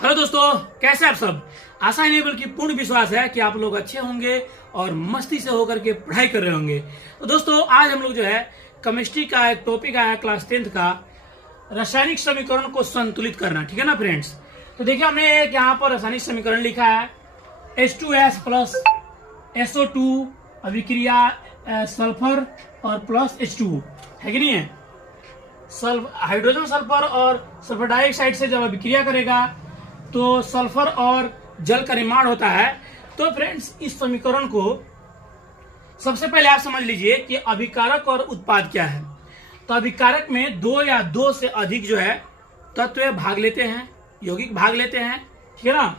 Hello दोस्तों, कैसे आप सब। आशा है बल्कि पूर्ण विश्वास है कि आप लोग अच्छे होंगे और मस्ती से होकर के पढ़ाई कर रहे होंगे। तो दोस्तों आज हम लोग जो है केमिस्ट्री का एक टॉपिक आया क्लास 10th का, रासायनिक समीकरण को संतुलित करना। ठीक है ना फ्रेंड्स। तो देखिए हमने एक यहाँ पर रासायनिक समीकरण लिखा है H2S प्लस SO2 अभिक्रिया सल्फर और प्लस H2 है कि नहीं है। हाइड्रोजन सल्फर और सल्फर डाइऑक्साइड से जब अभिक्रिया करेगा तो सल्फर और जल का निर्माण होता है। तो फ्रेंड्स इस समीकरण को सबसे पहले आप समझ लीजिए कि अभिकारक और उत्पाद क्या है। तो अभिकारक में दो या दो से अधिक जो है तत्व भाग लेते हैं, यौगिक भाग लेते हैं, ठीक है ना।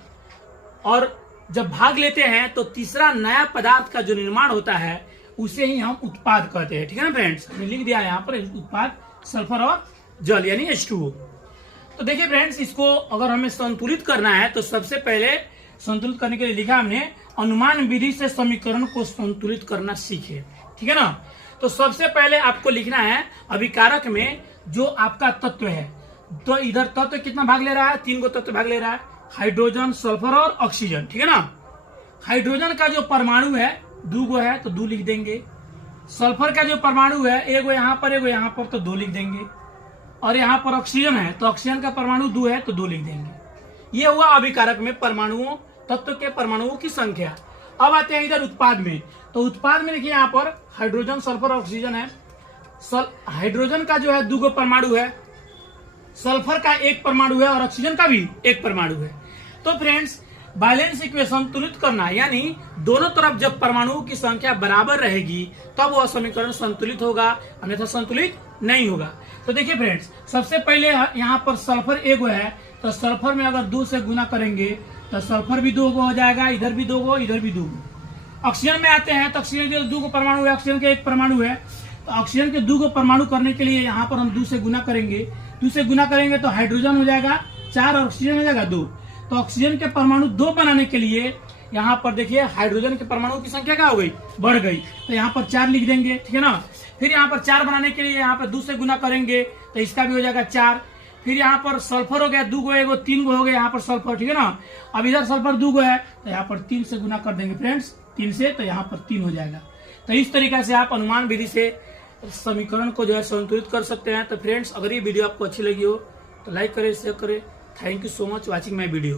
और जब भाग लेते हैं तो तीसरा नया पदार्थ का जो निर्माण होता है उसे ही हम उत्पाद कहते हैं। ठीक है ना फ्रेंड्स, हमने लिख दिया यहाँ पर उत्पाद सल्फर और जल यानी H2O। तो देखिए फ्रेंड्स, इसको अगर हमें संतुलित करना है तो सबसे पहले संतुलित करने के लिए लिखा हमने अनुमान विधि से समीकरण को संतुलित करना सीखे। ठीक है ना। तो सबसे पहले आपको लिखना है अभिकारक में जो आपका तत्व है, तो इधर तत्व कितना भाग ले रहा है, 3 तत्व भाग ले रहा है, हाइड्रोजन सल्फर और ऑक्सीजन। ठीक है ना। हाइड्रोजन का जो परमाणु है 2 है तो 2 लिख देंगे। सल्फर का जो परमाणु है एगो यहाँ पर तो 2 लिख देंगे। और यहाँ पर ऑक्सीजन है तो ऑक्सीजन का परमाणु 2 है तो 2 लिख देंगे। ये हुआ अभिकारक में परमाणुओं, तत्व के परमाणुओं की संख्या। अब आते हैं इधर उत्पाद में। तो उत्पाद में देखिए यहाँ पर हाइड्रोजन सल्फर ऑक्सीजन है। हाइड्रोजन का जो है 2 परमाणु है, सल्फर का 1 परमाणु है और ऑक्सीजन का भी 1 परमाणु है। तो फ्रेंड्स बैलेंस इक्वेशन संतुलित करना, यानी दोनों तरफ जब परमाणुओं की संख्या बराबर रहेगी तब वह समीकरण संतुलित होगा, अन्यथा संतुलित नहीं होगा। तो देखिए फ्रेंड्स, सबसे पहले यहाँ पर सल्फर 1 है तो सल्फर में अगर 2 से गुना करेंगे तो सल्फर भी 2 हो जाएगा, इधर भी 2, इधर भी 2। ऑक्सीजन में आते हैं तो ऑक्सीजन के 2 परमाणु है, ऑक्सीजन के 1 परमाणु है। तो ऑक्सीजन के 2 परमाणु करने के लिए यहाँ पर हम 2 से गुना करेंगे। 2 से गुना करेंगे तो हाइड्रोजन हो जाएगा 4 और ऑक्सीजन हो जाएगा 2। तो ऑक्सीजन के परमाणु 2 बनाने के लिए यहाँ पर देखिए हाइड्रोजन के परमाणु की संख्या क्या हो गई, बढ़ गई। तो यहाँ पर 4 लिख देंगे। ठीक है ना। फिर यहाँ पर 4 बनाने के लिए यहाँ पर 2 से गुना करेंगे तो इसका भी हो जाएगा 4। फिर यहाँ पर सल्फर हो गया 2 1 3 हो गया यहाँ पर सल्फर। ठीक है ना। अब इधर सल्फर 2 है तो यहाँ पर 3 से गुना कर देंगे फ्रेंड्स, 3 से, तो यहाँ पर 3 हो जाएगा। तो इस तरीके से आप अनुमान विधि से समीकरण को जो है संतुलित कर सकते हैं। तो फ्रेंड्स अगर ये वीडियो आपको अच्छी लगी हो तो लाइक करें, शेयर करें। Thank you so much watching my video.